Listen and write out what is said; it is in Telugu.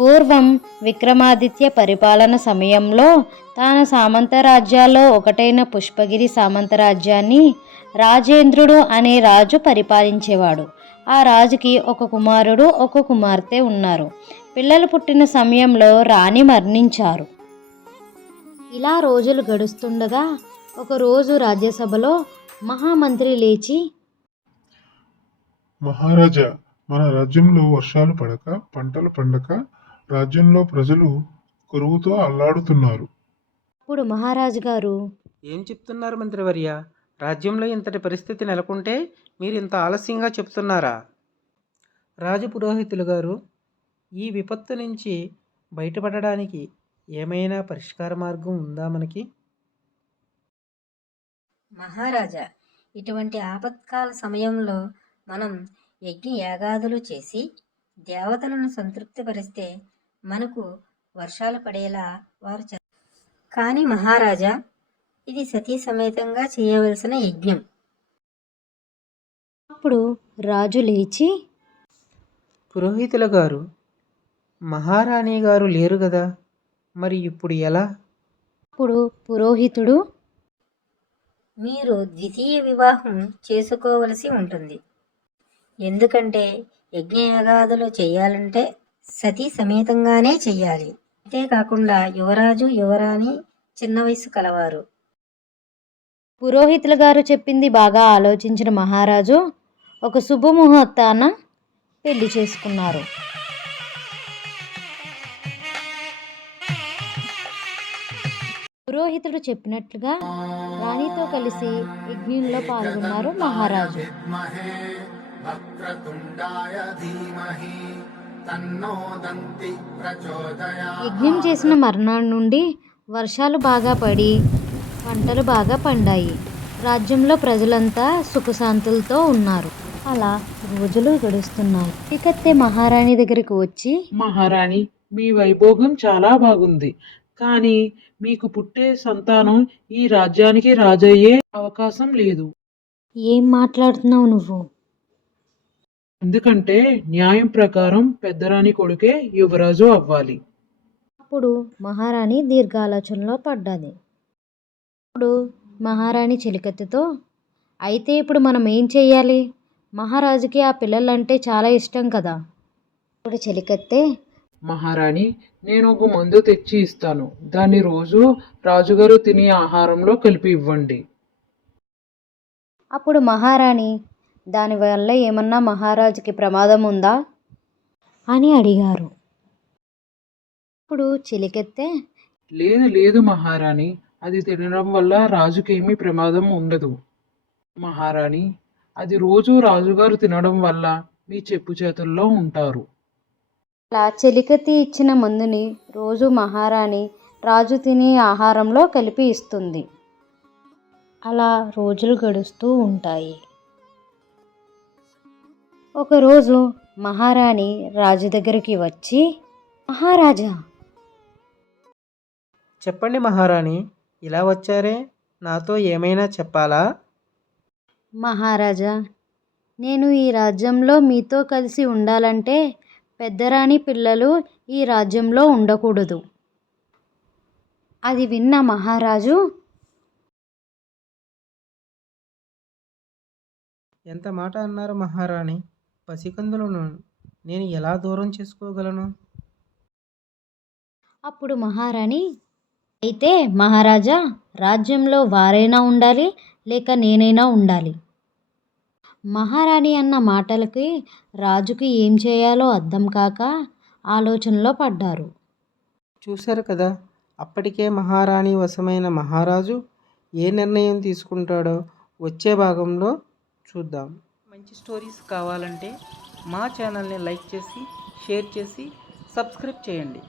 పూర్వం విక్రమాదిత్య పరిపాలన సమయంలో తాను సామంతరాజ్యాల్లో ఒకటైన పుష్పగిరి సామంతరాజ్యాన్ని రాజేంద్రుడు అనే రాజు పరిపాలించేవాడు. ఆ రాజుకి ఒక కుమారుడు ఒక కుమార్తె ఉన్నారు. పిల్లలు పుట్టిన సమయంలో రాణి మరణించారు. ఇలా రోజులు గడుస్తుండగా ఒకరోజు రాజ్యసభలో మహామంత్రి లేచి, మహారాజా, మన రాజ్యంలో వర్షాలు పడక పంటలు పండక రాజ్యంలో ప్రజలు కరువుతో అల్లాడుతున్నారు. అప్పుడు మహారాజు గారు, ఏం చెప్తున్నారు మంత్రివర్య? రాజ్యంలో ఇంతటి పరిస్థితి నెలకొంటే మీరు ఇంత ఆలస్యంగా చెప్తున్నారా? రాజపురోహితులు గారు, ఈ విపత్తు నుంచి బయటపడడానికి ఏమైనా పరిష్కార మార్గం ఉందా మనకి? మహారాజా, ఇటువంటి ఆపత్కాల సమయంలో మనం యజ్ఞ యాగాదులు చేసి దేవతలను సంతృప్తిపరిస్తే మనకు వర్షాలు పడేలా వారు కానీ మహారాజా, ఇది సతీ సమేతంగా చేయవలసిన యజ్ఞం. అప్పుడు రాజు లేచి, పురోహితుల గారు, మహారాణి గారు లేరు కదా, మరి ఇప్పుడు ఎలా? అప్పుడు పురోహితుడు, మీరు ద్వితీయ వివాహం చేసుకోవలసి ఉంటుంది. ఎందుకంటే యజ్ఞయాగాదులు చేయాలంటే సతీ సమేతంగానే చెయ్యాలి. అంతేకాకుండా యువరాజు యువరాణి చిన్న వయసు కలవారు. పురోహితుల గారు చెప్పింది బాగా ఆలోచించిన మహారాజు ఒక శుభముహూర్తాన పెళ్లి చేసుకున్నారు. పురోహితుడు చెప్పినట్లుగా రాణితో కలిసి యజ్ఞంలో పాల్గొన్నారు మహారాజు. యజ్ఞం చేసిన మర్నాడు నుండి వర్షాలు బాగా పడి పంటలు బాగా పండాయి. రాజ్యంలో ప్రజలంతా సుఖశాంతులతో ఉన్నారు. అలా రోజులు గడుస్తున్నాయి. చలికత్తె మహారాణి దగ్గరికి వచ్చి, మహారాణి, మీ వైభోగం చాలా బాగుంది, కానీ మీకు పుట్టే సంతానం ఈ రాజ్యానికి రాజయ్యే అవకాశం లేదు. ఏం మాట్లాడుతున్నావు నువ్వు? ఎందుకంటే న్యాయం ప్రకారం పెద్దరాణి కొడుకే యువరాజు అవ్వాలి. అప్పుడు మహారాణి దీర్ఘాలోచనలో పడ్డది. అప్పుడు మహారాణి చెలికత్తెతో, అయితే ఇప్పుడు మనం ఏం చెయ్యాలి? మహారాజుకి ఆ పిల్లలంటే చాలా ఇష్టం కదా. ఇప్పుడు చెలికత్తె, మహారాణి, నేను ఒక మందు తెచ్చి ఇస్తాను. దాన్ని రోజు రాజుగారు తినే ఆహారంలో కలిపి ఇవ్వండి. అప్పుడు మహారాణి, దానివల్ల ఏమన్నా మహారాజుకి ప్రమాదం ఉందా అని అడిగారు. అప్పుడు చెలికెత్తే, లేదు లేదు మహారాణి, అది తినడం వల్ల రాజుకేమీ ప్రమాదం ఉండదు. మహారాణి, అది రోజు రాజుగారు తినడం వల్ల మీ చెప్పు చేతుల్లో ఉంటారు. అలా చెలికత్తి ఇచ్చిన మందుని రోజు మహారాణి రాజు తినే ఆహారంలో కలిపి ఇస్తుంది. అలా రోజులు గడుస్తూ ఉంటాయి. ఒకరోజు మహారాణి రాజు దగ్గరికి వచ్చి, మహారాజా, చెప్పండి మహారాణి, ఇలా వచ్చారే, నాతో ఏమైనా చెప్పాలా? మహారాజా, నేను ఈ రాజ్యంలో మీతో కలిసి ఉండాలంటే పెద్దరాణి పిల్లలు ఈ రాజ్యంలో ఉండకూడదు. అది విన్న మహారాజు, ఎంత మాట అన్నారు మహారాణి? పసికందులను నేను ఎలా దూరం చేసుకోగలను? అప్పుడు మహారాణి, అయితే మహారాజా, రాజ్యంలో వారైనా ఉండాలి లేక నేనైనా ఉండాలి. మహారాణి అన్న మాటలకి రాజుకి ఏం చేయాలో అర్థం కాక ఆలోచనలో పడ్డారు. చూశారు కదా, అప్పటికే మహారాణి వశమైన మహారాజు ఏ నిర్ణయం తీసుకుంటాడో వచ్చే భాగంలో చూద్దాం. మంచి స్టోరీస్ కావాలంటే మా ఛానల్ని లైక్ చేసి, షేర్ చేసి, సబ్స్క్రైబ్ చేయండి.